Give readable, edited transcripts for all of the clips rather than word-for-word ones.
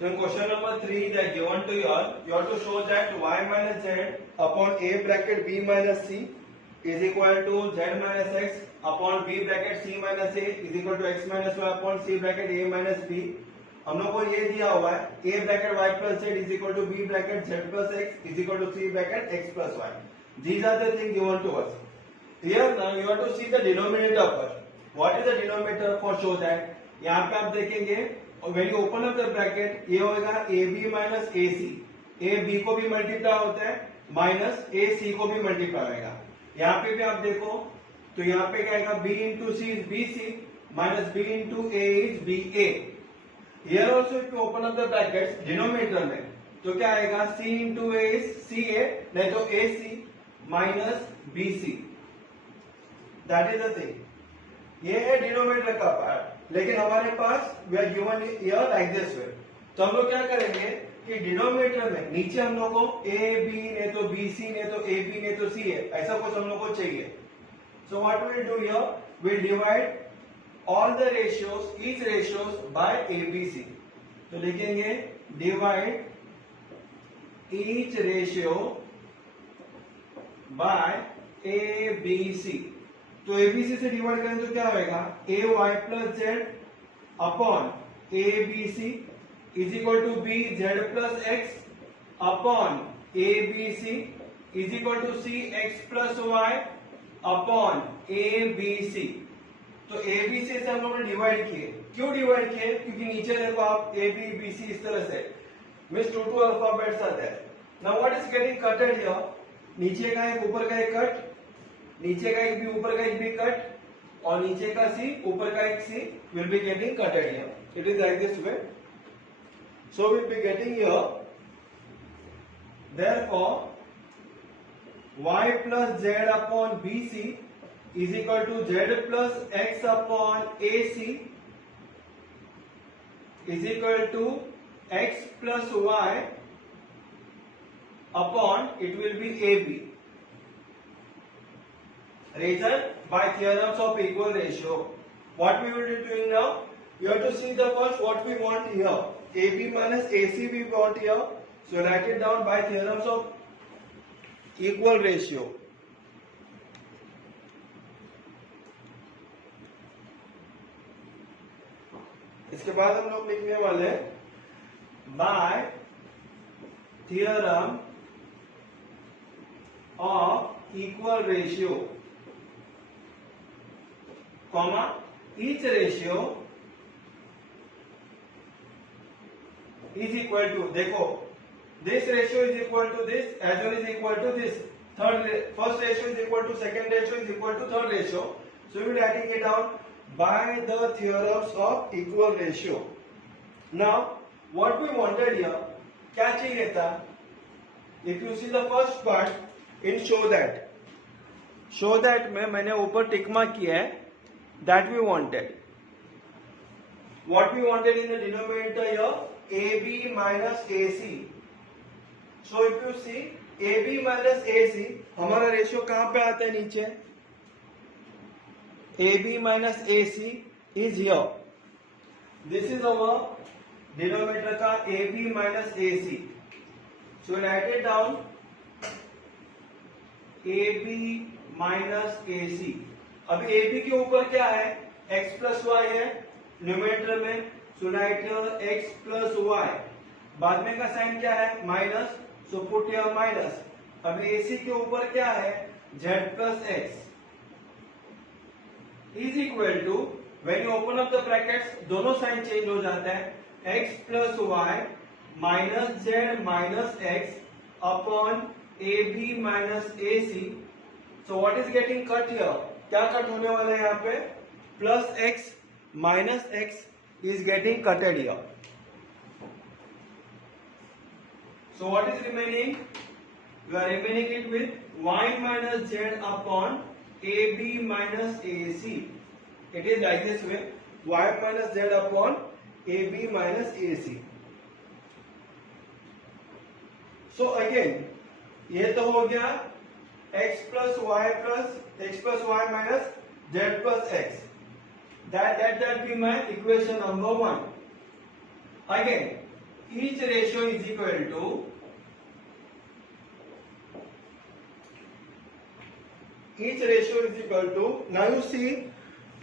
So in question number 3 that given to you have to show that y minus z upon a bracket b minus c is equal to z minus x upon b bracket c minus a is equal to x minus y upon c bracket a minus b. हम लोग को ये दिया हुआ है a bracket y plus z is equal to b bracket z plus x is equal to c bracket x plus y. These are the things given to us. Here now you have to see the denominator first. What is the denominator for show that? यहाँ पे आप देखेंगे और when you open up the bracket ये होगा ab minus ac. a b को भी multiply होता है माइनस a c को भी मल्टीप्लाई होगा. यहाँ पे भी आप देखो तो यहाँ पे क्या आएगा b into c is bc minus b into a is ba. Here also if you open up the brackets denominator में तो क्या आएगा c into a is ca नहीं तो ac minus bc. That is the thing. ये है denominator का part, लेकिन हमारे पास we are given here like this way. तो हम लोग क्या करेंगे कि डिनोमिनेटर में नीचे हम लोग को ए बी ने तो बी सी ने तो ए बी ने तो सी है, ऐसा कुछ हम लोग को चाहिए. So what will do here, will divide all the ratios each ratios by A B C. तो लिखेंगे divide each ratio by A B C. तो एबीसी से डिवाइड करें तो क्या होगा A Y plus Z upon A B C is equal to B Z plus X upon A B C is equal to C X plus Y upon A B C. तो A B सी से हम लोग ने divide किए. क्यों divide किए? क्योंकि नीचे देखो आप ए बी बी सी इस तरह से मीन्स टू अल्फाबेट्स आते हैं. Now what is getting cutted here, नीचे का एक ऊपर का एक कट, नीचे का एक भी ऊपर का एक भी कट और नीचे का सी ऊपर का एक C will be getting cutted here. It is like this way. So will be getting here therefore y plus z upon bc is equal to z plus x upon ac is equal to x plus y upon it will be ab. Reason by theorems of equal ratio. What we will be doing now? You have to see the first what we want here. AB minus AC we want here. So write it down by theorems of equal ratio. इसके बाद हम लोग लिखने वाले हैं by theorem of equal ratio. comma each ratio is equal to, देखो this ratio is equal to this as well is equal to this first ratio is equal to second ratio is equal to third ratio. So we will writing it down by the theorems of equal ratio. Now what we wanted here, क्या चाहिए था? If you see the first part in show that में मैंने ऊपर tick mark किया है. That we wanted. What we wanted in the denominator here, AB minus AC. So if you see AB minus AC, हमारा ratio कहां पे आता है नीचे? AB minus AC is here. This is our denominator का AB minus AC. So write it down AB minus AC. अभी A B के ऊपर क्या है? x प्लस वाई है न्यूमेरेटर में. So right x plus y. बाद में का साइन क्या है? Minus. So put here minus. अभी ए सी के ऊपर क्या है? z plus x is equal to, when you open up the brackets दोनों साइन चेंज हो जाता है. x plus y minus z minus x upon A b minus a c. So what is getting cut here? क्या cut होने वाला है यहाँ पे? Plus x minus x is getting cutted here. So what is remaining? You are remaining it with y minus z upon A b minus a c. It is like this way, y minus z upon A b minus a c. So again ये तो हो गया x plus y minus z plus x. That be my equation number 1. Again each ratio is equal to now you see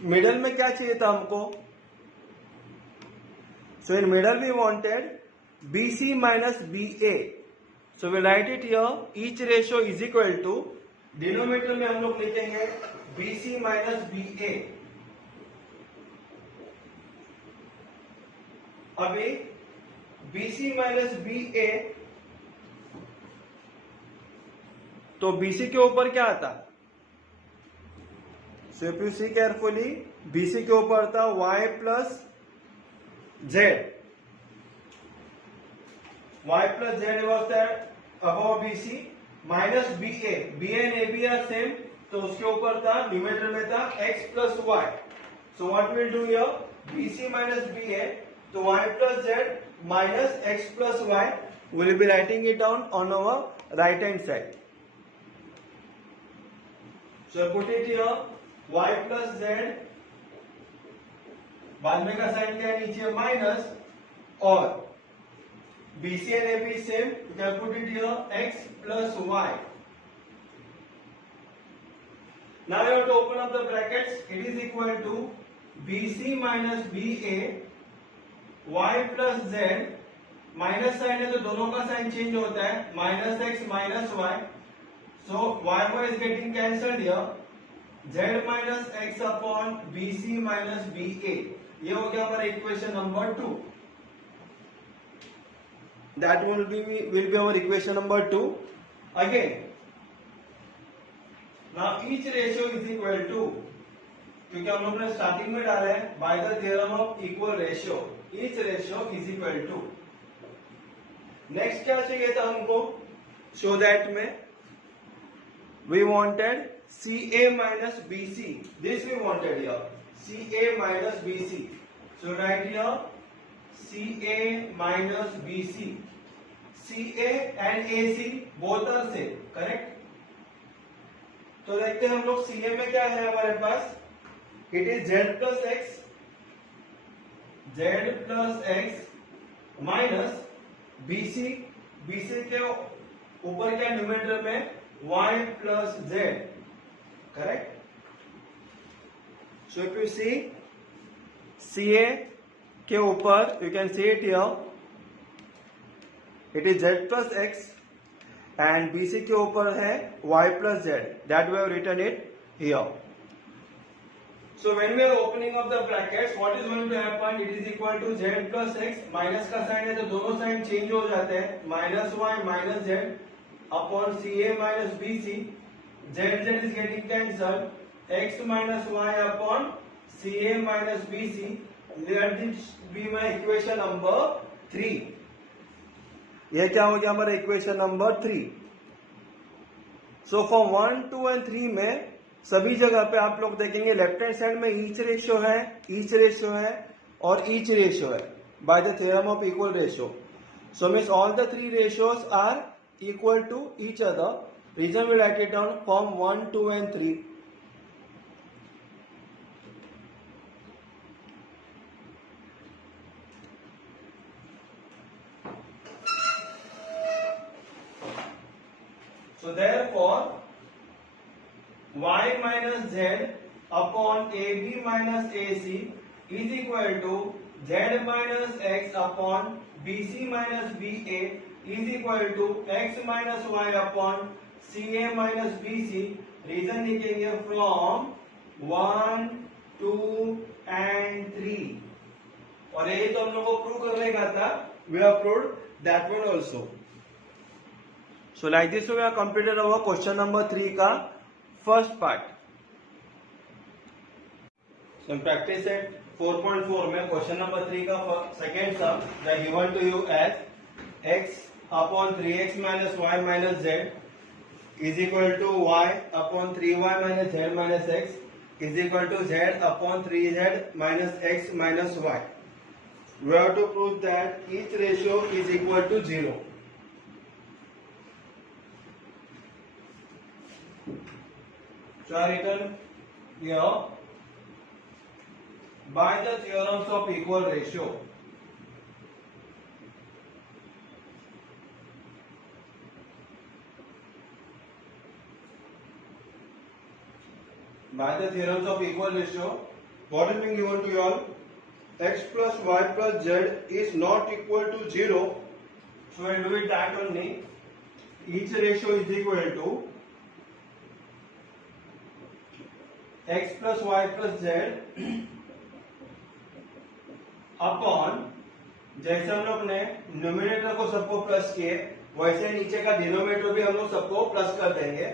middle में क्या चाहिए था हमको. So in middle we wanted BC minus BA. So we write it here. Each ratio is equal to denominator में हम लोग लिखेंगे BC minus BA. अभी BC minus BA तो BC के ऊपर क्या आता. So if you see carefully, BC के ऊपर था Y plus Z. Y plus Z was that above BC minus BA. BA and AB are same, तो उसके ऊपर था न्यूमरेटर में था X plus Y. So what we'll do here? BC minus BA. तो Y plus Z minus X plus Y. We'll be writing it down on our right hand side. So put it here. Y plus Z बाद में का sign क्या है नीचे minus और BC and AB same, you can put it here X plus Y. Now you have to open up the brackets. It is equal to BC minus BA Y plus Z minus sign है तो दोनों का sign change होता है minus X minus Y. So Y is getting cancelled here. Z minus X upon BC minus BA. ये हो गया हमारा equation number 2. That will be our equation number 2. Again, now each ratio is equal to, क्योंकि हम लोग ने starting में डाला है by the theorem of equal ratio. Each ratio is equal to. Next क्या चाहिए था हमको? So that में we wanted CA minus BC. This we wanted here. CA minus BC. So write here CA minus BC. CA and AC both are same. Correct? तो देखते हैं हम लोग CA में क्या है हमारे पास. It is Z plus X. Z plus X minus BC. BC के ऊपर क्या न्यूमरेटर में Y plus Z. Correct? So if you see CA के ऊपर you can see it here. It is Z plus X and BC के ऊपर है Y plus Z. That we have written it here. So when we are opening up the brackets, what is going to happen? It is equal to Z plus X. Minus का sign है तो दोनों sign change हो जाते हैं. Minus Y minus Z upon CA minus BC. Z is getting cancelled. X minus Y upon CA minus BC. Let this be my equation number 3. यह क्या हो गया हमारा equation number 3. So for 1, 2 and 3 में सभी जगह पे आप लोग देखेंगे लेफ्ट हैंड साइड में ईच रेशियो है और ईच रेशियो है by the theorem of equal ratio. So means all the 3 ratios are equal to each other. Reason we write it down from 1, 2 and 3. So therefore Y minus Z upon AB minus AC is equal to Z minus X upon BC minus BA is equal to X minus Y upon CA minus BC. Reason लिखेंगे from 1, 2 and 3. और ये तो हम लोग को prove करने का था. We have proved that one also. So like this we have completed our question number 3 का first part. So in practice set 4.4 में question number 3 का second sum that given to you as X upon 3x minus y minus z is equal to y upon 3y minus z minus x is equal to z upon 3z minus x minus y. We have to prove that each ratio is equal to 0. So I written here by the theorems of equal ratio. by the theorems of equal ratio, what is being given to you all? X plus y plus z is not equal to 0. So we'll do it that only. Each ratio is equal to x plus y plus z upon, जैसे हम लोग ने numerator को सबको plus किए वैसे नीचे का डिनोमिनेटर भी हम लोग सबको प्लस कर देंगे.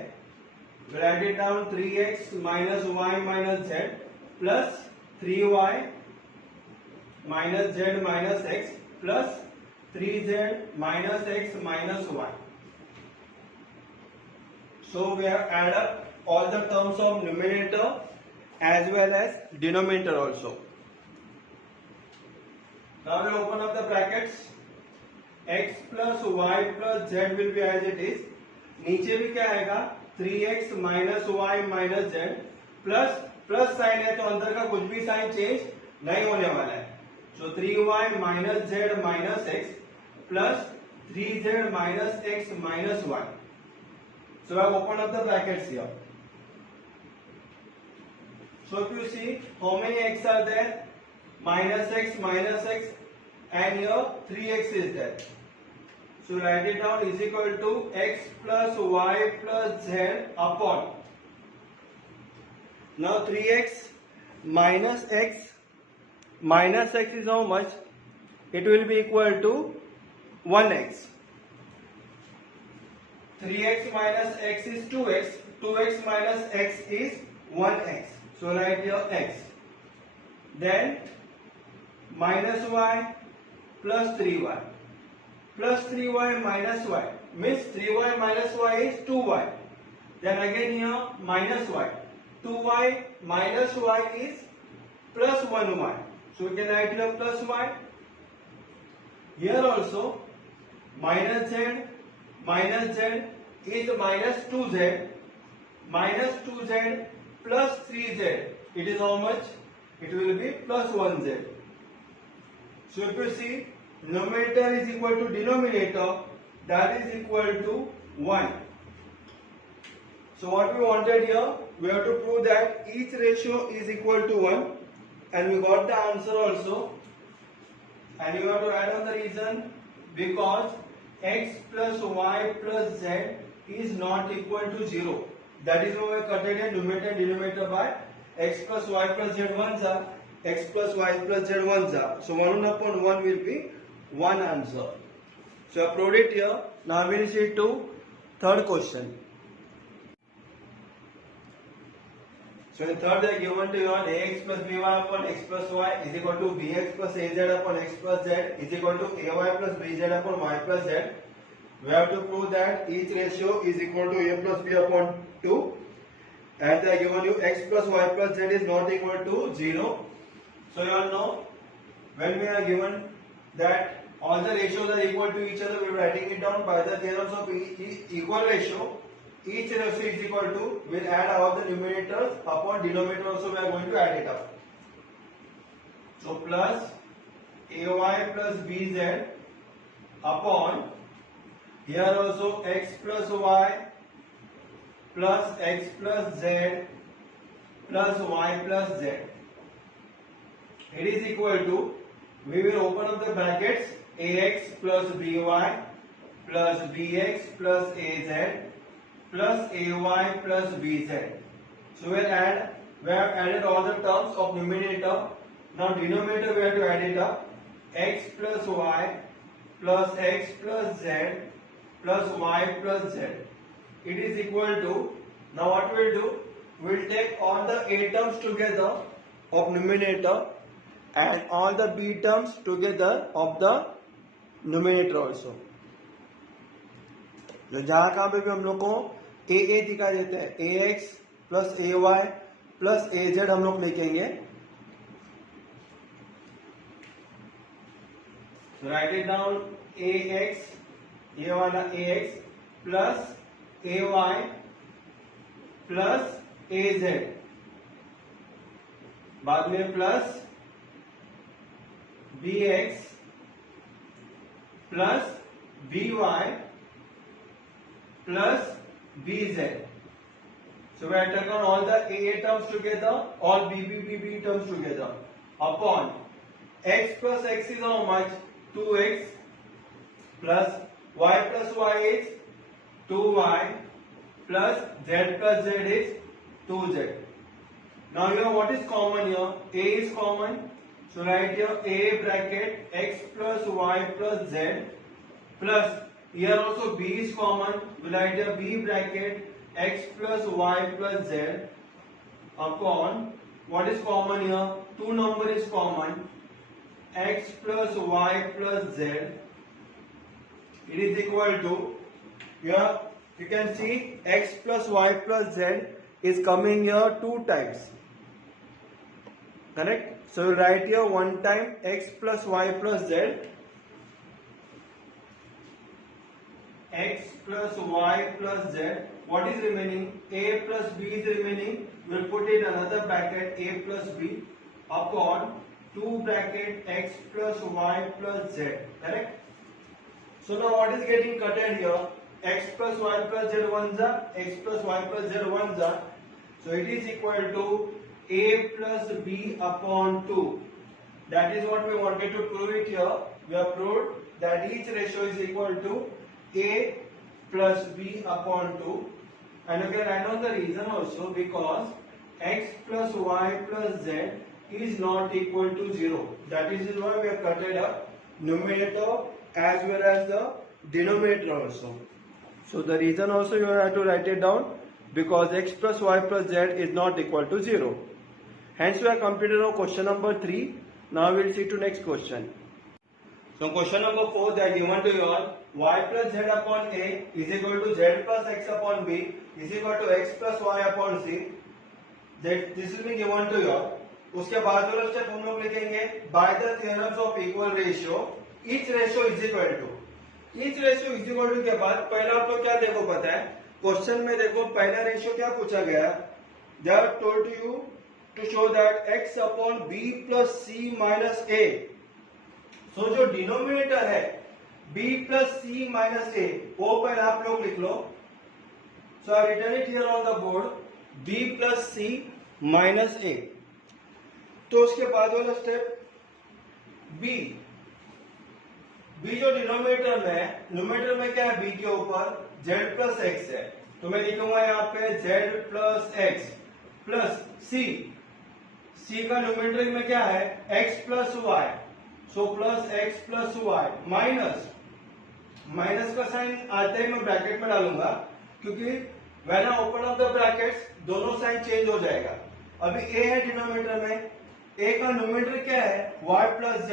Write it down 3x minus y minus z plus 3y minus z minus x plus 3z minus x minus y. So we have added up all the terms of numerator as well as denominator also. Now we open up the brackets. X plus y plus z will be as it is. नीचे भी क्या आएगा 3x minus y minus z plus plus sign है तो अंदर का कुछ भी साइन चेंज नहीं होने वाला है. सो 3y minus z minus x plus 3z minus x minus y. So I have opened up the brackets here. So if you see how many x are there, minus x, and here 3x is there. So write it down is equal to x plus y plus z upon. Now 3x minus x is how much? It will be equal to 1x. 3x minus x is 2x. 2x minus x is 1x. So write here x. Then minus y plus 3y. Plus 3y minus y. Means 3y minus y is 2y. Then again here minus y. 2y minus y is plus 1y. So we can write here plus y. Here also minus z is minus 2z. Minus 2z plus 3z. It is how much? It will be plus 1z. So if you see, numerator is equal to denominator, that is equal to 1. So what we wanted here, we have to prove that each ratio is equal to 1, and we got the answer also. And you have to add on the reason, because x plus y plus z is not equal to 0. That is why we cut it in numerator and denominator by x plus y plus z ones are, x plus y plus z ones are. So 1 upon 1 will be 1 answer. So I proved it here. Now we will see to third question. So in third they are given to you on ax plus by upon x plus y is equal to bx plus az upon x plus z is equal to ay plus bz upon y plus z. We have to prove that each ratio is equal to a plus b upon 2, and they are given you x plus y plus z is not equal to 0. So you all know, when we are given that all the ratios are equal to each other, we are writing it down by the theorems of equal ratio. Each ratio is equal to, we'll add all the numerators upon denominator also we are going to add it up. So plus ay plus bz upon, here also x plus y plus x plus z plus y plus z. It is equal to, we will open up the brackets, ax plus by plus bx plus az plus ay plus bz. So we have added all the terms of numerator. Now denominator we have to add it up, x plus y plus x plus z plus y plus z. It is equal to, now what we will do, we will take all the a terms together of numerator and all the b terms together of the numerator also. जो जहाँ कहाँ पे भी हम लोग को ए दिखाई देते हैं, ए एक्स प्लस ए वाई प्लस ए जेड हम लोग लिखेंगे. So write it down, ax, ये वाला ax plus ay plus az, बाद में plus bx plus by plus bz. So So we have taken all the A terms together, all B terms together. Upon x plus x is how much? 2x plus y is 2y plus z is 2z. Now here what is common here? A is common. So write here A bracket x plus y plus z plus here also B is common. We write here B bracket x plus y plus z upon what is common here? Two number is common. X plus y plus z. It is equal to here you can see x plus y plus z is coming here two times. Correct? So we write here one time x plus y plus z. X plus y plus z. What is remaining? A plus b is remaining. We will put in another bracket a plus b upon 2 bracket x plus y plus z. Correct? So now what is getting cutted here? X plus y plus z one za, x plus y plus z one za. So it is equal to a plus b upon 2. That is what we wanted to prove it here. We have proved that each ratio is equal to a plus b upon 2. And you can write down the reason also because x plus y plus z is not equal to 0. That is why we have cutted a numerator as well as the denominator also. So the reason also you have to write it down because x plus y plus z is not equal to 0. Hence we have completed our question number 3. Now we will see to next question. So question number 4 that given to you all y plus z upon a is equal to z plus x upon b is equal to x plus y upon c. That this will be given to you all. उसके बाद वाला step हम लोग लिखेंगे by the theorems of equal ratio each ratio is equal to each ratio is equal to के बाद पहला आप लोग क्या देखो पता है क्वेश्चन में देखो पहला रेशियो क्या पूछा गया they are told you to show that x upon b plus c minus a. So जो डिनोमिनेटर है b plus c minus a वो पहले आप लोग लिख लो. So I written it here on the board b plus c minus a. तो उसके बाद वाला स्टेप b जो डिनोमिनेटर में है न्यूमरेटर में क्या है b के ऊपर z प्लस x है तो मैं लिखूंगा यहाँ पे z plus x plus c का न्यूमरेटर में क्या है x plus y. So plus x plus y minus का साइन आते ही मैं ब्रैकेट में डालूंगा क्योंकि when I open up the brackets दोनों साइन चेंज हो जाएगा. अभी a है डिनोमिनेटर में a का न्यूमरेटर क्या है y plus z.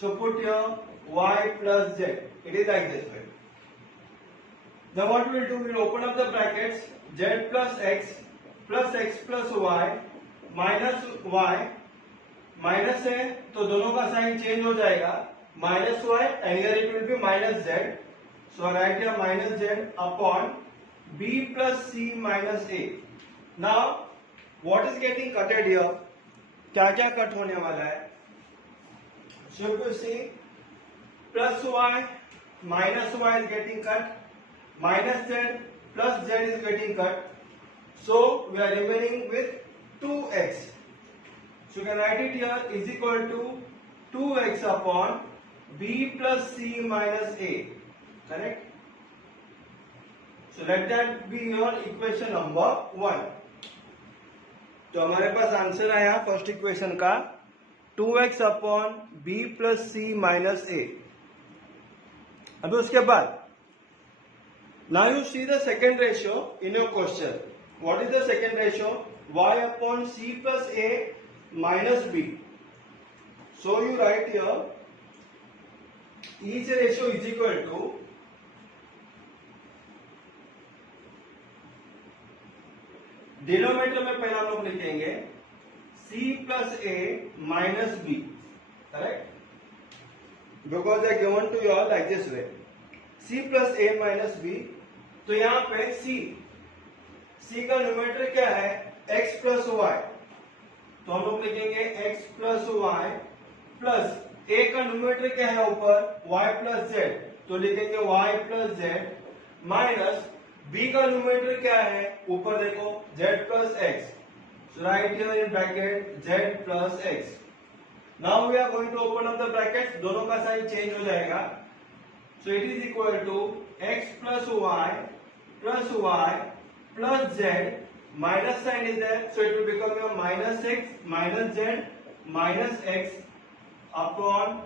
So put here y plus z. It is like this way. Now what we will do, we will open up the brackets z plus x plus y minus y. Minus है तो दोनों का sign change हो जाएगा minus y and here it will be minus z. So I write here minus z upon b plus c minus a. Now what is getting cutted here? क्या क्या cut होने वाला है? So if you see plus y minus y is getting cut, minus z plus z is getting cut. So we are remaining with 2x. So you can write it here is equal to 2x upon b plus c minus a. Correct? So let that be your equation number 1. तो हमारे पास answer आया first equation का 2x upon b plus c minus a. अभी उसके बाद now you see the second ratio in your question. What is the second ratio? y upon c plus a minus b. So you write here each ratio is equal to denominator में पहला हम लोग लिखेंगे c plus a minus b. Correct? Because I given to you all like this way c plus a minus b. तो यहां पे c का numerator क्या है x प्लस y. तो हम लोग लिखेंगे x plus y plus a का न्यूमरेटर क्या है ऊपर y प्लस z. तो लिखेंगे y plus z minus b का न्यूमरेटर क्या है, ऊपर देखो z plus x, so write here in bracket z plus x. Now we are going to open up the brackets, दोनों का साइन चेंज हो जाएगा, so it is equal to x plus y plus z, minus sign is there, so it will become your minus x minus z minus x upon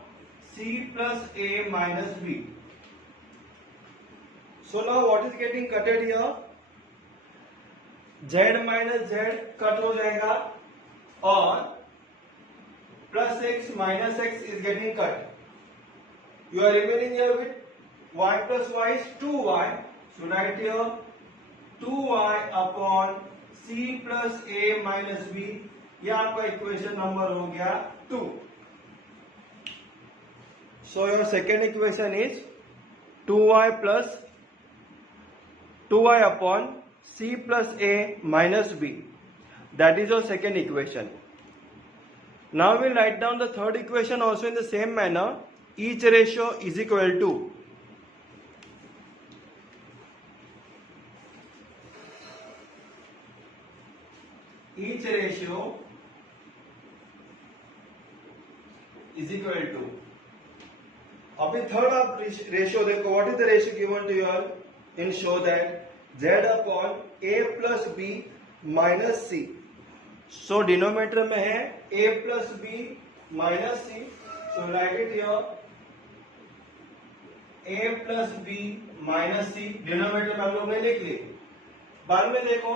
c plus a minus b. So now what is getting cutted here? Z minus z cut हो जाएगा और plus x minus x is getting cut. You are remaining here with y plus y is 2y. So write here 2y upon c plus a minus b. ये आपका equation number हो गया 2. So your second equation is 2y upon c plus a minus b. That is your second equation. Now we will write down the third equation also in the same manner. Each ratio is equal to अभी third आप ratio देखो. What is the ratio given to your in show that z upon a plus b minus c. So denominator में है a plus b minus c. So write it here a plus b minus c. Denominator में हम लोग ने लिख ली. बाद में देखो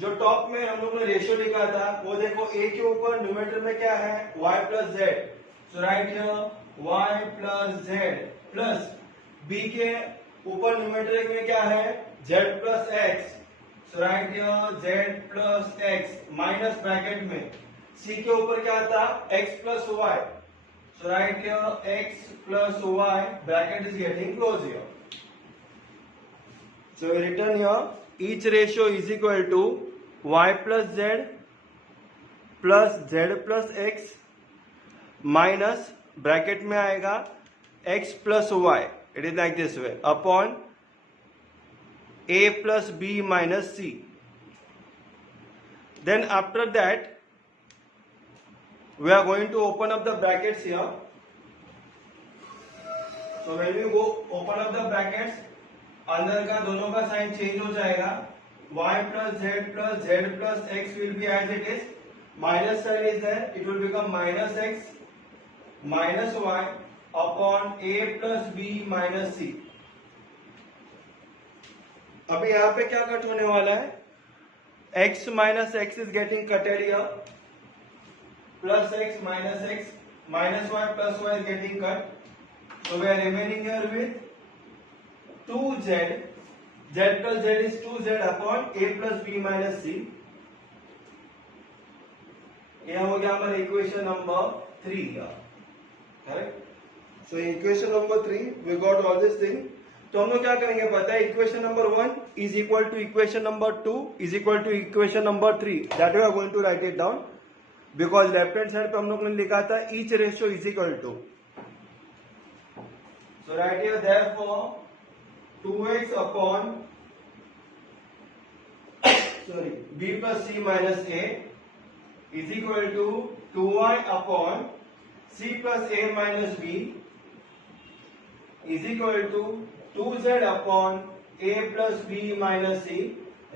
जो टॉप में हम लोग ने रेशियो लिखा था वो देखो a के ऊपर न्यूमरेटर में क्या है y plus z. So write here y plus z plus b के ऊपर न्यूमरेटर में क्या है z plus x. So write here z plus x minus bracket में c के ऊपर क्या था x plus y. So write here x plus y bracket is getting close here. So return here each ratio is equal to y plus z plus x minus bracket में आएगा x plus y. It is like this way upon a plus b minus c. Then after that we are going to open up the brackets here. So when we go open up the brackets, अंदर का दोनों का sign change हो जाएगा. y plus z plus x will be as it is. Minus sign is there, it will become minus x minus y upon a plus b minus c. अभी यहाँ पे क्या कट होने वाला है, x minus x is getting cutted here, plus x minus y plus y is getting cut. So we are remaining here with 2z, z plus z is 2z upon a plus b minus c. यह हो गया हमारा equation number 3 का. Correct. So equation number 3 we got all this thing. तो हम लोग क्या करेंगे पता है, equation number 1 is equal to equation number 2 is equal to equation number 3. That we are going to write it down because left hand side पे हम लोग ने लिखा था each ratio is equal to. So write here therefore 2x upon b plus c minus a is equal to 2y upon c plus a minus b is equal to 2z upon a plus b minus c.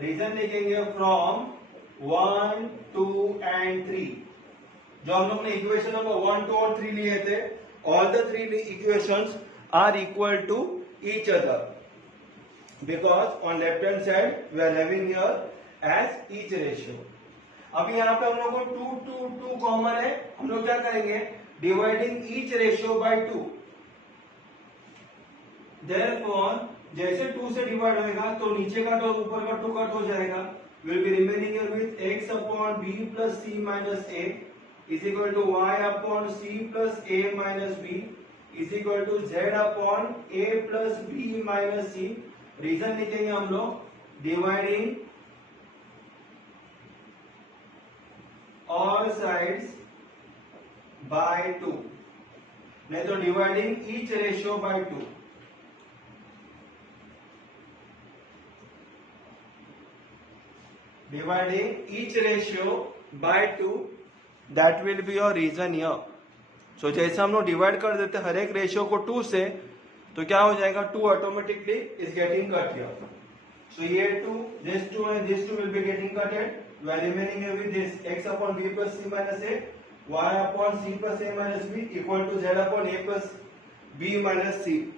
Reason लिखेंगे from 1, 2 and 3. जो हम लोग ने equation number 1, 2 और 3 लिए थे, all the 3 equations are equal to each other because on left hand side we are having here as each ratio. अब यहाँ पे हम लोग को 2, 2, 2 कॉमन है. हम लोग क्या करेंगे, dividing each ratio bye 2. Therefore जैसे 2 से डिवाइड होएगा तो नीचे का और ऊपर का 2 कट हो जाएगा. Will be remaining here with x upon b plus c minus a is equal to y upon c plus a minus b is equal to z upon a plus b minus c. Reason लिखेंगे हम लोग dividing all sides by 2, नहीं तो dividing each ratio bye 2. dividing each ratio by 2, that will be your reason here. So जैसे हम लोग divide कर देते हर एक रेशियो को 2 से, तो क्या हो जाएगा, 2 automatically is getting cut here. So ये 2, this 2 and this 2 will be getting cutted. We are remaining here with this x upon b plus c minus a, y upon c plus a minus b equal to z upon a plus b minus c.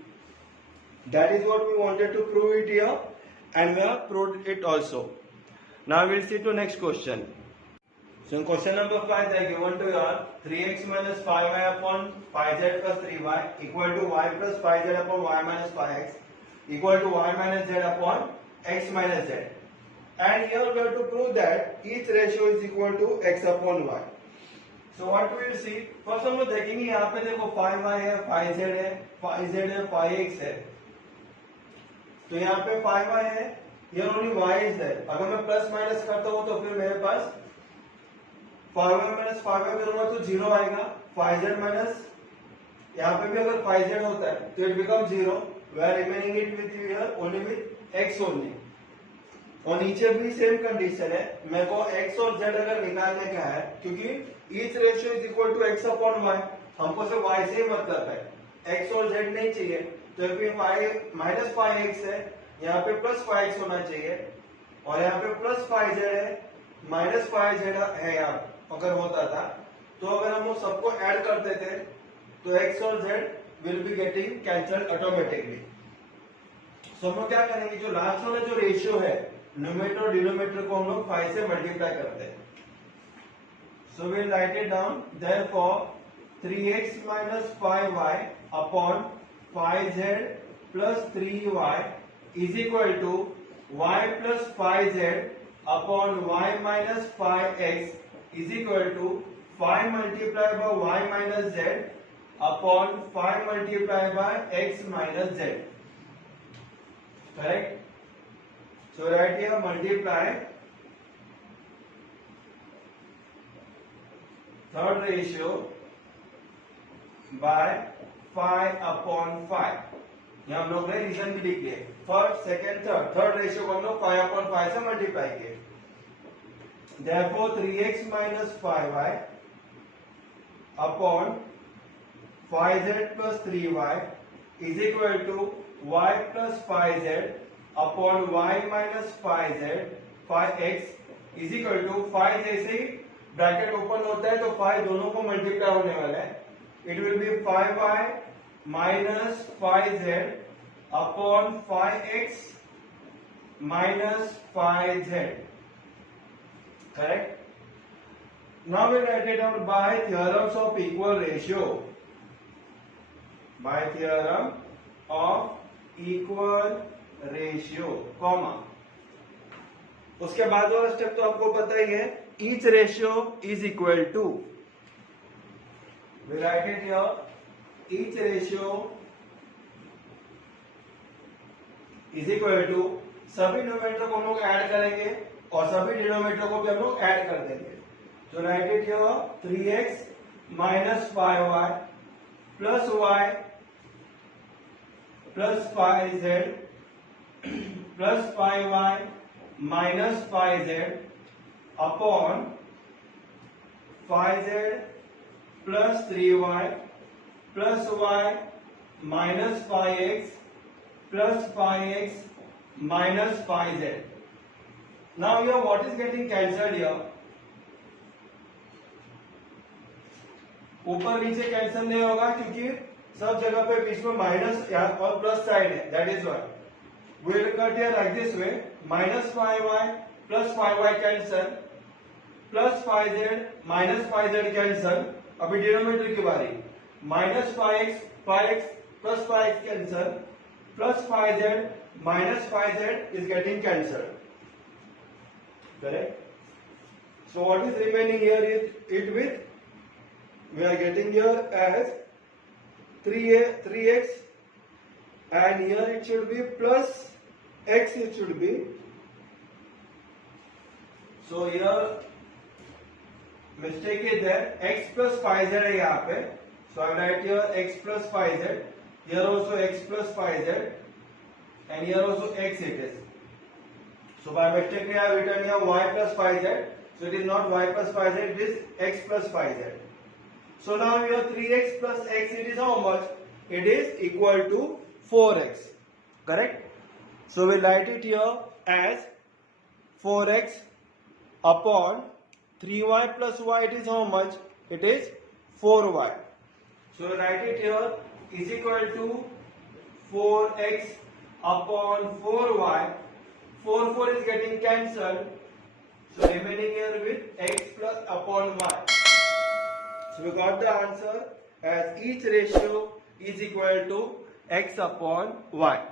That is what we wanted to prove it here, and we have proved it also. Now we will see to next question. So in question number 5, they are given to you 3x minus 5y upon 5z plus 3y equal to y plus 5z upon y minus 5x equal to y minus z upon x minus z. And here we have to prove that each ratio is equal to x upon y. So what we will see, first हम लोग देखेंगे यहाँ पे देखो 5y है, 5z है, 5z है, 5x है. तो यहाँ पे 5y है, here only y is there. अगर मैं प्लस माइनस करता हूँ तो फिर मेरे पास 5y माइनस 5y करूंगा तो 0 आएगा. 5z माइनस यहाँ पे भी अगर 5z होता है तो it become 0. We are remaining it with here only with x only. और नीचे भी सेम कंडीशन है, मेरे को x और z अगर निकालने का है, क्योंकि each ratio is equal to x upon y, हमको सिर्फ y से ही मतलब है, x और z नहीं चाहिए. तो माइनस 5x है, यहाँ पे प्लस 5x होना चाहिए, और यहाँ पे प्लस 5z है, माइनस 5z है यहाँ अगर होता था. तो अगर हम वो सबको ऐड करते थे तो x और z will be getting cancelled automatically. So हम लोग क्या करेंगे, जो लास्ट वाला जो रेशियो है न्यूमरेटर और डिनोमिनेटर को हम लोग 5 से मल्टीप्लाई करते हैं. So we write it down. Therefore 3x minus 5y upon 5z plus 3y is equal to y plus 5z upon y minus 5x is equal to 5 multiplied by y minus z upon 5 multiplied by x minus z. Correct? So right here multiply third ratio by 5 upon 5. यहाँ हम लोग ने reason भी लिख दिए. First second third ratio को हम लोग 5 upon 5 से मल्टीप्लाई किए. Therefore 3x minus 5y upon 5z plus 3y is equal to y plus 5z upon y minus 5z 5x is equal to 5. जैसे ही ब्रैकेट ओपन होता है तो 5 दोनों को मल्टीप्लाई होने वाला है. It will be 5y minus 5z upon 5x minus 5z. Correct? Now we write it out by theorems of equal ratio. By theorem of equal ratio, comma. उसके बाद वाला स्टेप तो आपको पता ही है. Each ratio is equal to. We write it here. Each ratio is equal to. सभी numerator को हम लोग ऐड करेंगे और सभी डिनोमिनेटर को भी हम लोग ऐड कर देंगे. तो right it here 3x minus 5y plus y plus 5z plus 5y minus 5z upon 5z plus 3y plus y minus 5x plus 5x minus 5z. Now here what is getting cancelled here? ऊपर नीचे cancel नहीं होगा क्योंकि सब जगह पे बीच में minus और प्लस साइन है. That is why we will cut here like this way. Minus 5y plus 5y cancel, plus 5z minus 5z cancel. अभी डिनोमिनेटर की बारी. Minus 5x plus 5x cancel, plus 5z minus 5z is getting cancelled. Correct? So what is remaining here is it with, we are getting here as 3x and here it should be plus x it should be. So here mistake is there, x plus 5z है यहाँ पे. So I write here x plus 5z, here also x plus 5z and here also x it is. So by mistake I have written here y plus 5z. So it is not y plus 5z, it is x plus 5z. So now here 3x plus x, it is how much? It is equal to 4x. Correct? So we write it here as 4x upon 3y plus y, it is how much? It is 4y. So we write it here is equal to 4x upon 4y. 4 is getting cancelled. So remaining here with x plus upon y. So we got the answer as each ratio is equal to x upon y.